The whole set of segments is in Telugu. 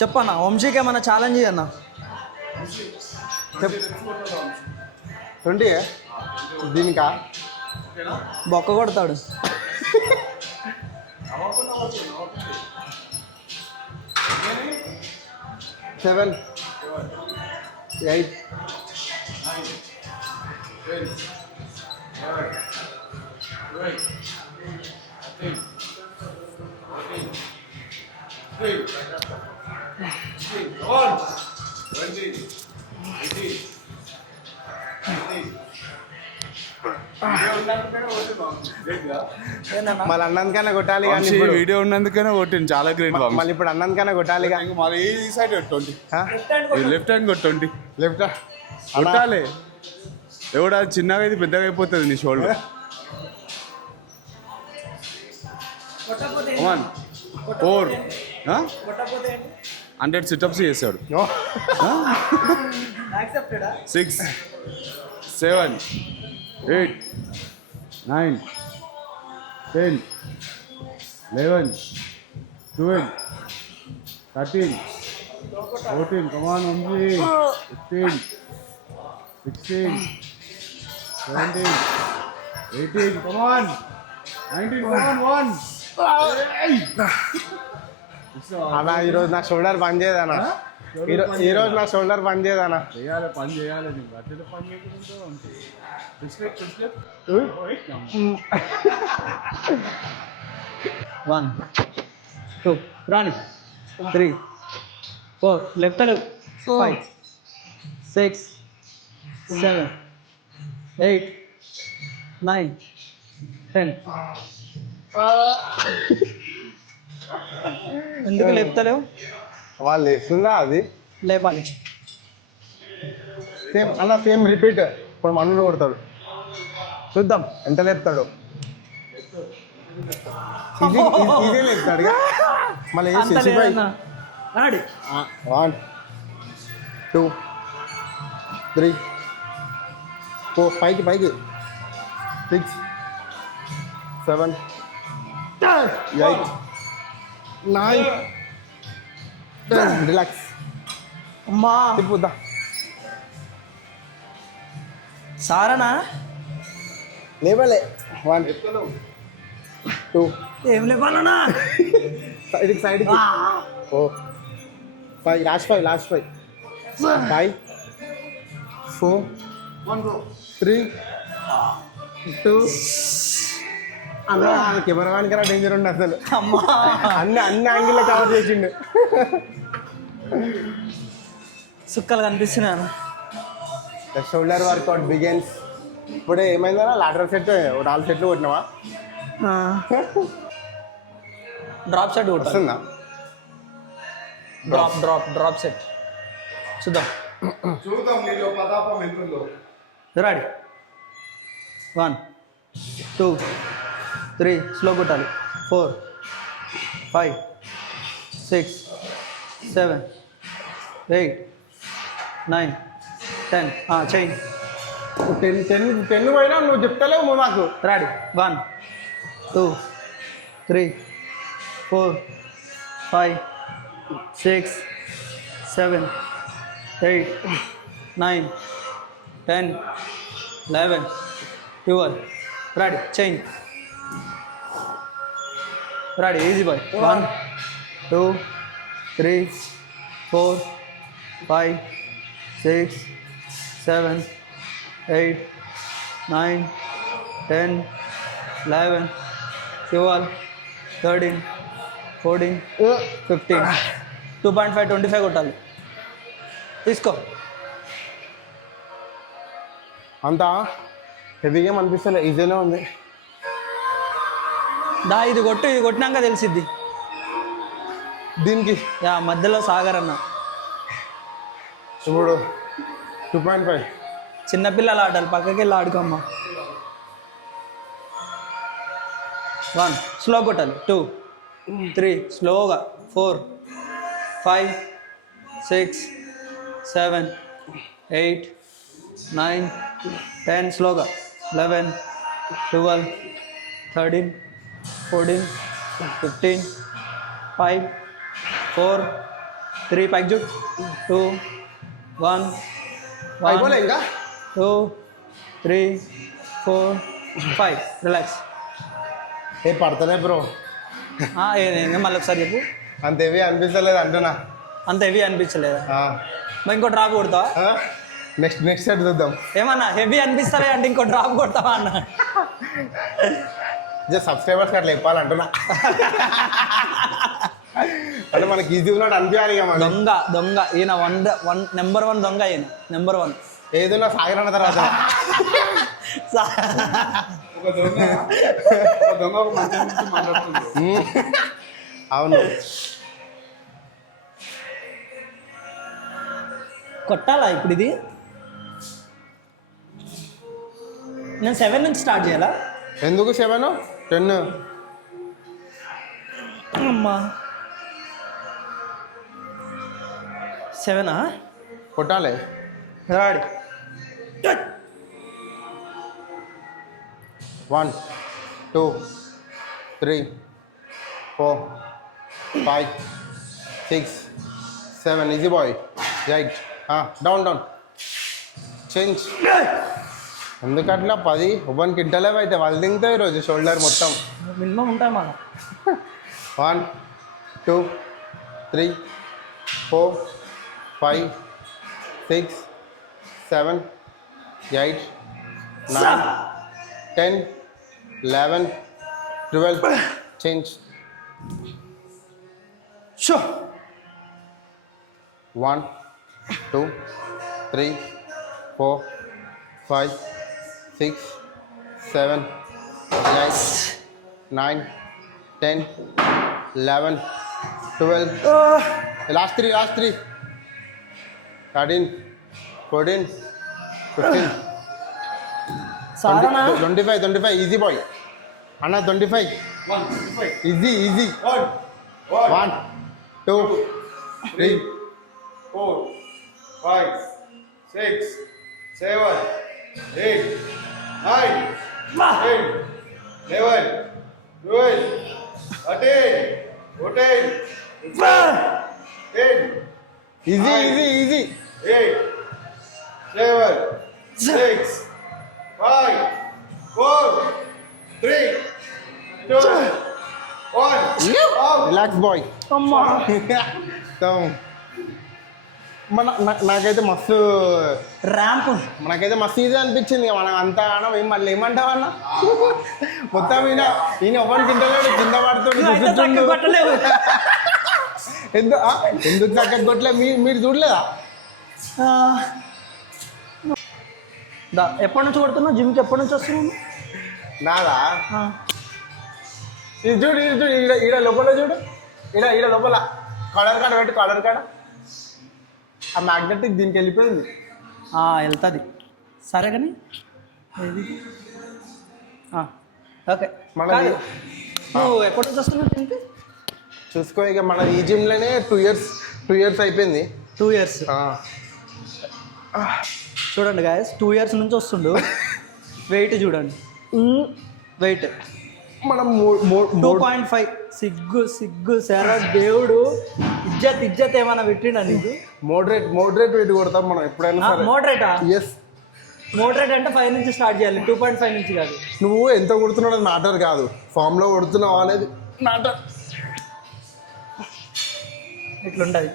చెప్పన్న వంశీకి ఏమన్నా ఛాలెంజ్ అన్న చెప్ 20 దీనికా బొక్క కొడతాడు 7 8 మళ్ళీ అన్నందుకన్నా కొట్టాలి కానీ వీడియో ఉన్నందుకనే కొట్టింది చాలా గ్రేట్ మళ్ళీ ఇప్పుడు అన్నందుకన్నా కొట్టాలి మళ్ళీ ఈ సైడ్ 20 లెఫ్ట్ హ్యాండ్ కొట్టి 20 లెఫ్ట్ కొట్టాలి ఎవడా చిన్నగా అయితే పెద్దగా అయిపోతుంది నీ షోల్డర్ 1 4 100 సిటప్స్ చేశాడు 6 7 8 9 10 11 12 13 14 come on Omji 15 16 17 18 come on 19 come on 1 అన్నా ఈరోజు నా షోల్డర్ పని చేయదన్నా ఈరోజు నా షోల్డర్ పని చేయదన్నా చేయాలి పని చేయాలి నీకు అట్లా పని చేయకుండా ఉంటుంది 1 2 రాని 3 4 లెఫ్ట్ 5 6 7 8 9 10 ఎందుకు లేపుతలేవు వాళ్ళు వేస్తుందా అది లేపాలి సేమ్ అలా సేమ్ రిపీట్ ఇప్పుడు మనల్ని కొడతాడు చూద్దాం ఎంత లేపుతాడు ఇదే లేపుతాడు మళ్ళీ అంత లేదన్నా. రాడి 1 2 3 4 పైకి 6 7 8 9 10 రిలాక్స్ అమ్మా తిప్పుద్దా సారనా లేవలే 1 2 ఏం లేపాలన్నా సైడ్కి 4 5 లాస్ట్ 5 5 4 3 2 అన్న కెమెరా వానికి డేంజర్ ఉండి అసలు అమ్మా అన్ని యాంగిల్లో కవర్ చేసిండు సుక్కలు కనిపిస్తున్నాను షోల్డర్ వర్కౌట్ బిగిన్స్ ఇప్పుడే ఏమైందన్నా లాటరల్ సెట్ 4 సెట్లు కొట్టినావా డ్రాప్ సెట్ కొట్టాలి వస్తుందా డ్రాప్ సెట్ చూద్దాం నీలో ప్రతాపం ఎంతుందో రాడి 1 2 3 స్లో కొట్టాలి 4 5 6 7 8 9 10 చెయ్యి 10 పోయినా నువ్వు చెప్తలేవు నాకు రాడి 1 2 3 4 5 6 7 8 9 10 11 12 రాడి చేంజ్ రాడి ఈజీ బాయ్ 1 2 3 4 5 6 7 8 9 10 11 12 13 14 15 2.5 25 కొట్టాలి తీసుకో అంతా హెవీగా అనిపిస్తలే ఈజీనే ఉంది దా ఇది కొట్టినాక తెలిసిద్ది దీనికి మధ్యలో సాగర్ అన్న ఇప్పుడు 2.5 చిన్నపిల్లలు ఆడాలి పక్కకి వెళ్ళి ఆడుకోమ్మా 1 స్లో కొట్టాలి 2 3 స్లోగా 4 5 6 7 8 9 10 స్లోగా 11 12 13 14 15 5 4 3 పైకి చూడు 2 1 అయిపోలే ఇంకా 2 3 4 5 రిలాక్స్. ఏ పడతలే బ్రో, మళ్ళీ ఒకసారి చెప్పు. అంత హెవీ అనిపిస్తలేదు అంటున్నా. అంత హెవీ అనిపించలేదా? మరి ఇంకో డ్రాప్ కొడతావా? నెక్స్ట్ సెట్ చూద్దాం. ఏమన్నా హెవీ అనిపిస్తలే అంటే ఇంకో డ్రాప్ కొడతావా అన్న? జస్ట్ సబ్స్క్రైబర్స్ అట్లా చెప్పాలంటున్నా. అంటే మనకి ఈజీ ఉన్నట్టు అనిపించాలి ఇక. దొంగ ఈయన నెంబర్ 1 దొంగ, ఈయన నెంబర్ 1. ఏదైనా సాగరన్న తర్వాత అవును. కొట్టాలా ఇప్పుడు ఇది? నేను 7 నుంచి స్టార్ట్ చేయాలా? ఎందుకు 7 10? అమ్మా 7 కొట్టాలి. రాడి 1 2 3 4 5 6 7. Easy boy. Right. Down change. ఎందుకట్లా 10 1 కింటలేవు అయితే వాళ్ళు దింగుతాయి ఈరోజు షోల్డర్ మొత్తం. మినిమం ఉంటాయి మన. 1 2 3 4 5 6 7 8 9 10 11 12. Change. Show 1 2 3 4 5 6 7 8 9 10 11 12. Last three. 13 14 15 సారనా 25. Easy bye అన్న. 25 ఈజీ. 1 2 3 4 5 6 7 8 9 10 11 12 13 14 10. ఈజీ. 8 7 6 5 4 3 2 1. Relax bye. అమ్మా నాకైతే మస్తు ర్యాంప్. మనకైతే మస్తు ఈజీ అనిపించింది. మనం అంతా ఏం మళ్ళీ ఏమంటావన్నా మొత్తం ఈయన ఒకటి తింటలేడు, కింద పడుతుంది. కొట్టలేవు. ఎందుకు చక్కగా కొట్టలే? మీరు చూడలేదా? ఎప్పటి నుంచి కొడుతున్నావు? జిమ్కి ఎప్పటి నుంచి వస్తున్నావు? నాదా? ఇది చూడు ఈడ లోపల చూడు. ఈడ లోపల కలర్ కాడ పెట్టి కలర్ కాడ ఆ మ్యాగ్నెటిక్ దీనికి వెళ్ళిపోయింది. వెళ్తుంది. సరే కానీ ఓకే. మనది నువ్వు ఎప్పటి నుంచి వస్తున్నావు జిమ్కి? చూసుకో, ఇక మన ఈ జిమ్లోనే 2 years అయిపోయింది. 2 years. చూడండి గాయస్, 2 years నుంచి వస్తుండు. వెయిట్ చూడండి, వెయిట్ మనం 2.5. సిగ్గు సరే దేవుడు ఇజ్జత్ ఏమైనా పెట్టిండా నీకు? మోడరేట్ వెయిట్ కొడతాం మనం ఎప్పుడైనా. మోడరేటా? ఎస్. మోడరేట్ అంటే 5 నుంచి స్టార్ట్ చేయాలి, 2.5 నుంచి కాదు. నువ్వు ఎంత కొడుతున్నావు అది మ్యాటర్ కాదు, ఫామ్లో కొడుతున్నావు అనేది మ్యాటర్. ఇట్లుండదు,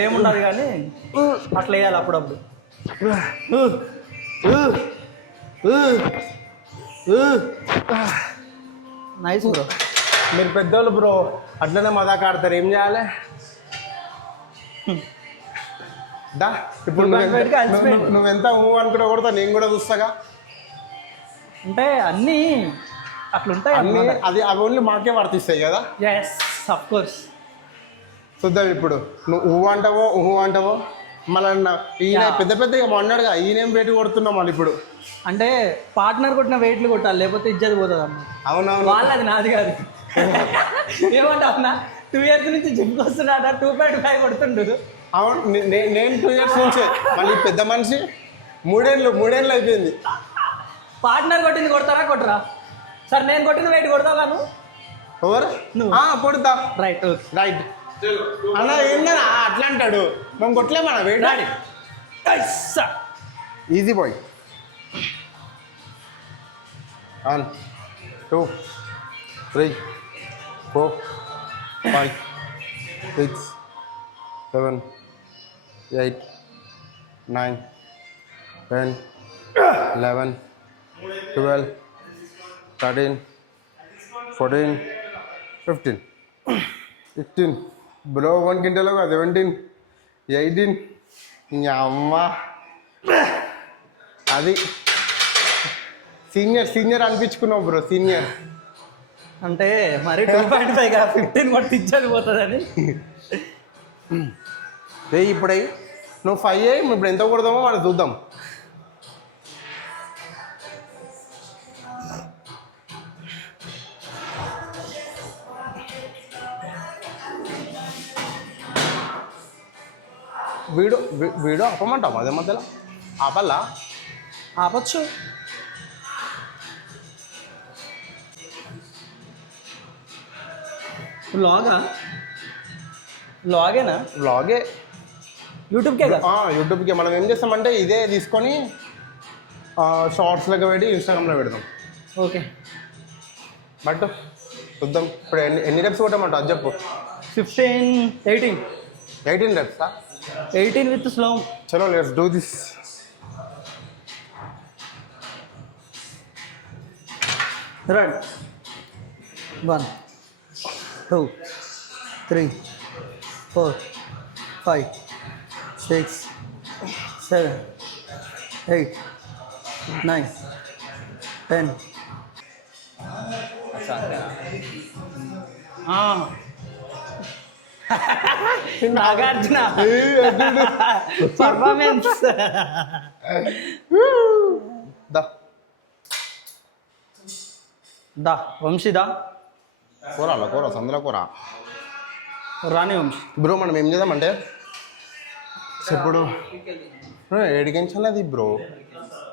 ఏముండదు కానీ అట్లా వేయాలి అప్పుడప్పుడు. Nice bro. మీరు పెద్దోళ్ళు బ్రో, అట్లనే మజాక్ ఆడతారు. ఏం చేయాలి? దా ఇప్పుడు నువ్వెంత అనుకుంటా కొడతా, నేను కూడా చూస్తాగా. అంటే అన్నీ అట్లుంటాయి అన్నీ. అవి ఓన్లీ మాకే వర్తిస్తాయి కదా. Yes of course. చూద్దాం ఇప్పుడు. నువ్వు ఊహు అంటావో మళ్ళీ ఈయన పెద్ద మొన్నడుగా ఈయనేం వెయిట్ కొడుతున్నావు మళ్ళీ ఇప్పుడు. అంటే పార్ట్నర్ కొట్టిన వెయిట్లు కొట్టాలి, లేకపోతే ఇజ్జత్ పోతుంది అమ్మ. అవునవును. వాళ్ళది నాది కాదు. ఏమంటావు అన్న? 2 years నుంచి జిమ్కి వస్తున్నాడా, 2.5 కొడుతుండు. అవును, నేను 2 years నుంచే. మళ్ళీ పెద్ద మనిషి 3 ఏళ్ళు అయిపోయింది. పార్ట్నర్ కొట్టింది కొడతారా కొట్టరా? సరే నేను కొట్టిన వెయిట్ కొడతావా నువ్వు? ఎవరు? నువ్వు. కొడతా. రైట్. అన్న ఏందన్నా అట్లా అంటాడు మేము కొట్టలేమన్నా wait ready ఐసా easy bye 1 2 3 4 5 6 7 8 9 10 11 12 13 14 15 16 bro 1 కింటలో 17 18 ఇంకా అమ్మ అది సీనియర్ అనిపించుకున్నావు బ్రో సీనియర్ అంటే మరి 2.5 15 కొట్టించాలి పోతుందని రే ఇప్పుడై నువ్వు 5 అయ్యి ఇప్పుడు ఎంత కొడదామో మనం చూద్దాం వీడియో ఆపమంటాం అదే మధ్యలో ఆపల్లా ఆపచ్చు లాగేనా వ్లాగే యూట్యూబ్కే కదా యూట్యూబ్కి మనం ఏం చేస్తామంటే ఇదే తీసుకొని షార్ట్స్లోకి పెట్టి ఇన్స్టాగ్రామ్లో పెడదాం ఓకే బట్ చూద్దాం ఇప్పుడు ఎన్ని రెప్స్ కొట్టామంటావు అది చెప్పు 18 రెప్సా 18 విత్ స్లో చలో let's do this run 1 2 3 4 5 6 7 8 9 10 Nagarjuna performance దా వంశీ దా కూర సందులో కూర రాని వంశీ బ్రో మనం ఏం చేద్దామంటే ఇప్పుడు 7 గంటలు అది బ్రో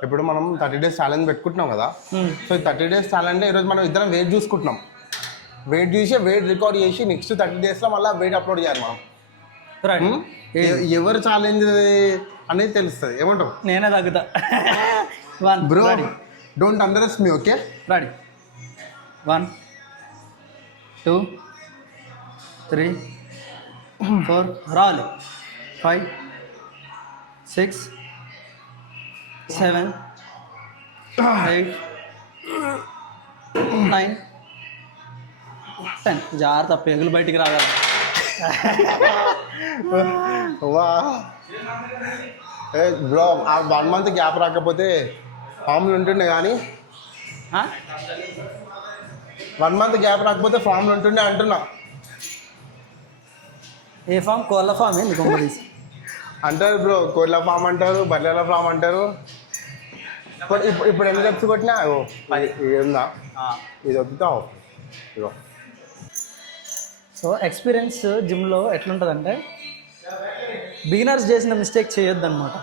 ఇప్పుడు మనం 30 days ఛాలెంజ్ పెట్టుకుంటున్నాం కదా సో 30 days ఛాలెంజ్ ఈరోజు మనం ఇద్దరం వెయిట్ చూసుకుంటున్నాం వెయిట్ చూసి వెయిట్ రికార్డ్ చేసి నెక్స్ట్ 30 daysలో మళ్ళీ వెయిట్ అప్లోడ్ చేయాలి మనం ఎవరు ఛాలెంజ్ అనేది తెలుస్తుంది ఏమంటావు నేనే తగ్గుతా bro don't underestimate me okay ready 1 2 3 4 రావాలి 5 6 7 8 9 10 జాగ్రత్త పేగులు బయటికి రావాలి వా బ్రో ఆ 1 month గ్యాప్ రాకపోతే ఫామ్లు ఉంటుండే కానీ 1 month గ్యాప్ రాకపోతే ఫామ్లు ఉంటుండే అంటున్నా ఏ ఫామ్ కోళ్ళ ఫామ్ ఏంది కొంపదీసి అంటారు బ్రో కోళ్ళ ఫామ్ అంటారు బర్రెల ఫామ్ అంటారు ఇప్పుడు ఎన్ని రెప్స్ కొట్టినా ఏందా ఇది వద్దుతా ఇగో సో ఎక్స్పీరియన్స్ జిమ్లో ఎట్లుంటుందంటే బిగినర్స్ చేసిన మిస్టేక్ చేయొద్దు అనమాట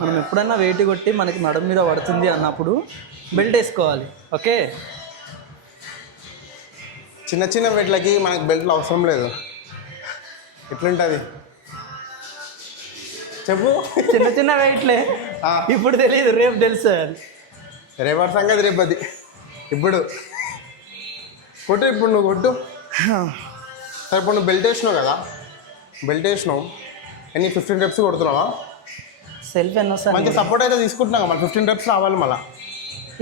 మనం ఎప్పుడైనా వెయిట్ కొట్టి మనకి నడుము మీద పడుతుంది అన్నప్పుడు బెల్ట్ వేసుకోవాలి ఓకే చిన్న వెయిట్లకి మనకి బెల్ట్లు అవసరం లేదు ఎట్లుంటుంది చెప్పు చిన్న వెయిట్లే ఇప్పుడు తెలియదు రేపు తెలుసు రేపటి సంగతి రేపు అది ఇప్పుడు కొట్టు ఇప్పుడు నువ్వు కొట్టు సరే ఇప్పుడు నువ్వు బెల్ట్ వేసినావు కదా బెల్ట్ వేసినావు ఎన్ని 15 reps కొడుతున్నావా సెల్ఫ్ ఎన్నో సార్ మంచి సపోర్ట్ అయితే తీసుకుంటున్నావు మన 15 reps రావాలి మళ్ళీ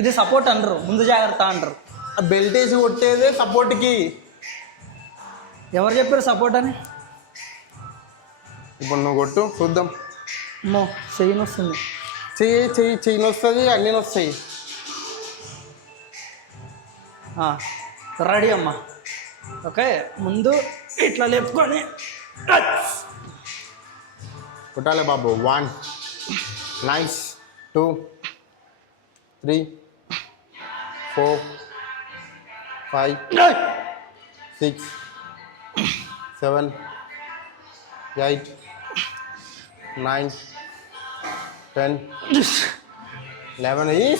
ఇది సపోర్ట్ అంటారు ముందు జాగ్రత్త అంటారు ఆ బెల్ట్ వేసి కొట్టేదే సపోర్ట్కి ఎవరు చెప్పారు సపోర్ట్ అని ఇప్పుడు నువ్వు కొట్టు చూద్దాం అమ్మో చెయ్యి వస్తుంది చెయ్యి వస్తుంది అన్నీ వస్తాయి రెడీ అమ్మా ఓకే ముందు ఇట్లా లేపుకొని కొట్టాలి బాబు 1 నైస్ 2 3 4 5 6 7 8 9 10 11 ఏ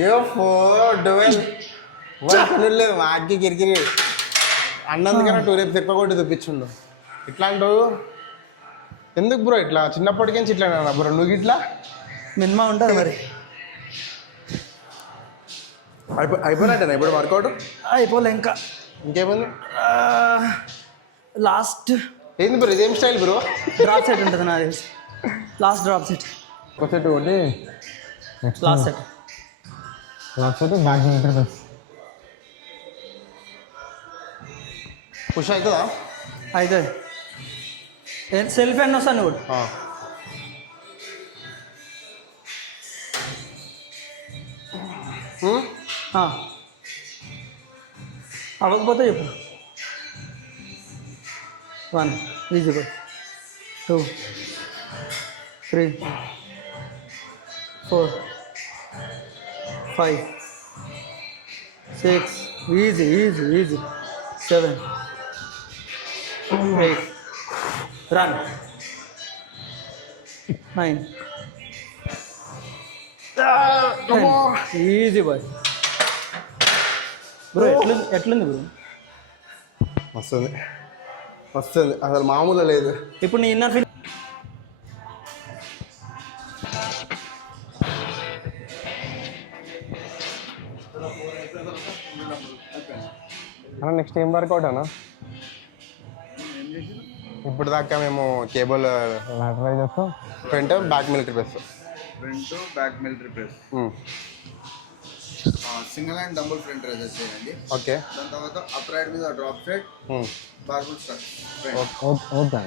4 12 లేదు మాకి కిరికిరి అన్నందుకన్నా 2 reps ఎక్కువ కొట్టి తెప్పించుండు ఇట్లాంటి ఎందుకు బ్రో ఇట్లా చిన్నప్పటికేంచి ఇట్లా బ్రో నువ్వు ఇట్లా మినిమం ఉంటుంది మరి. అయిపోయినట్టేనా ఇప్పుడు వర్కౌట్? అయిపోలే ఇంకా. ఇంకేముంది? లాస్ట్ ఏంది బ్రో ఇదేం స్టైల్ బ్రో? డ్రాప్ సెట్ ఉంటుంది నాది. Last drop set. ఒక సెట్ ఒకటి last set. Last set back press. Push అవుతుందా? అవుతుంది. సెల్ఫ్ హ్యాండ్ వస్తాను కూడా. అవ్వకపోతే చెప్పు. 1 ఈజీగా 2 3 4 5 6 easy easy easy 7 8 run 9 easy boy. Bro ఎట్లుంది బ్రో? వస్తుంది వస్తుంది అసలు మామూలు లేదు. ఇప్పుడు నీ ఇన్నర్ ఫీల్ అన్న నెక్స్ట్ ఏం వర్కౌట్ అన్న? ఇప్పుడు దాకా మేము కేబుల్ ట్రై చేస్తాం. Front back military press. Front back military press. Single hand dumbbell front raiser చేయండి. ఓకే. దాని తర్వాత అప్ రైట్ మీద drop set barbell struck. Okay.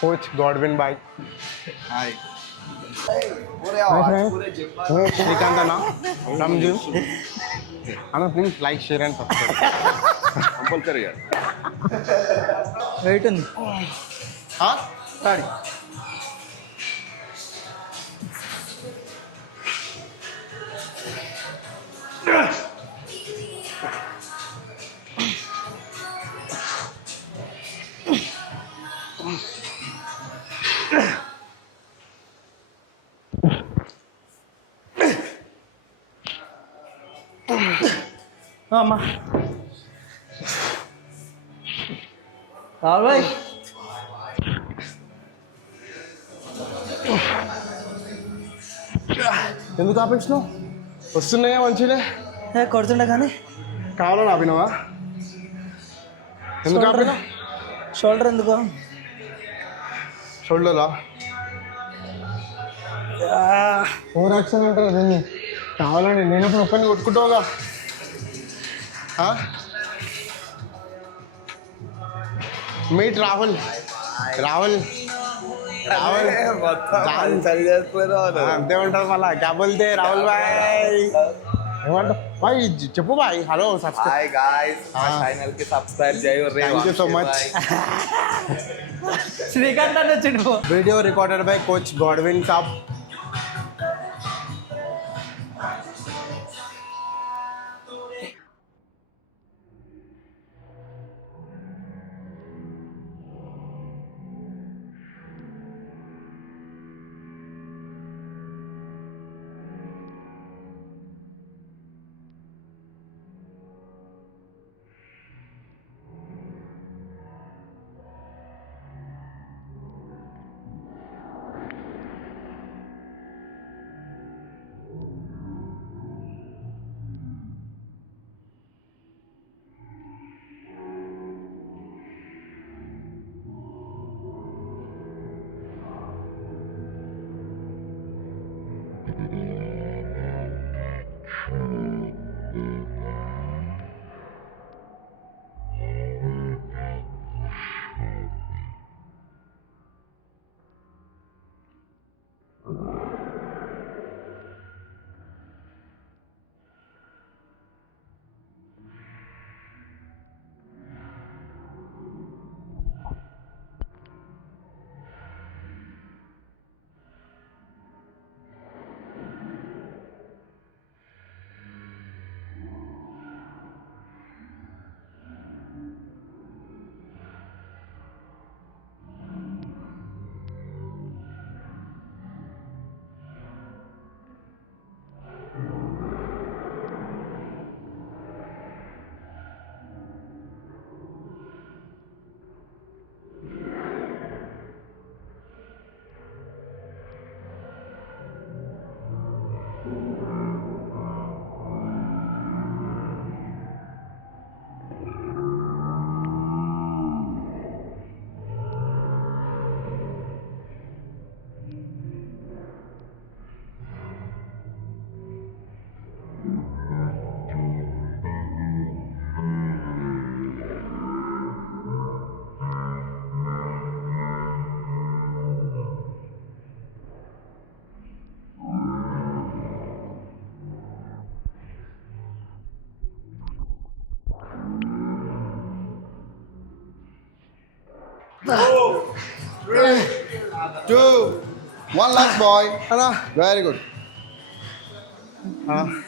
Coach Godwin boy. Hi Srikanth అన్న ఫ్రమ్ జిమ్ అన్న. Please like share and subscribe compulsory. Weight ఉంది. సారీ అమ్మా బాయ్. ఎందుకు ఆపించినావు? వస్తున్నాయా మంచిగా? కొడుతుండే కానీ కావాలని ఆపినావా? ఎందుకు ఆపినా? షోల్డర్ ఎందుకు? షోల్డరా? ఓవర్ యాక్షన్ అంటారు దీన్ని. కావాలండి నేనప్పుడు ఒక్కరిని కొట్టుకుంటావుగా. మీట్ రాహుల్. రాహుల్ రాహుల్ అంతే ఉంటారు మళ్ళా. క్యా బోల్తే రాహుల్ బాయ్ ఏమంటావు బాయ్? చెప్పు బాయ్. హలో హాయ్ గాయ్స్, మా ఛానల్ కి సబ్స్క్రైబ్ చేయండి. Thank you so much. Srikanth అని వచ్చిండు. Video recorded by coach Godwin Saab. 2 1 last boy. Very good.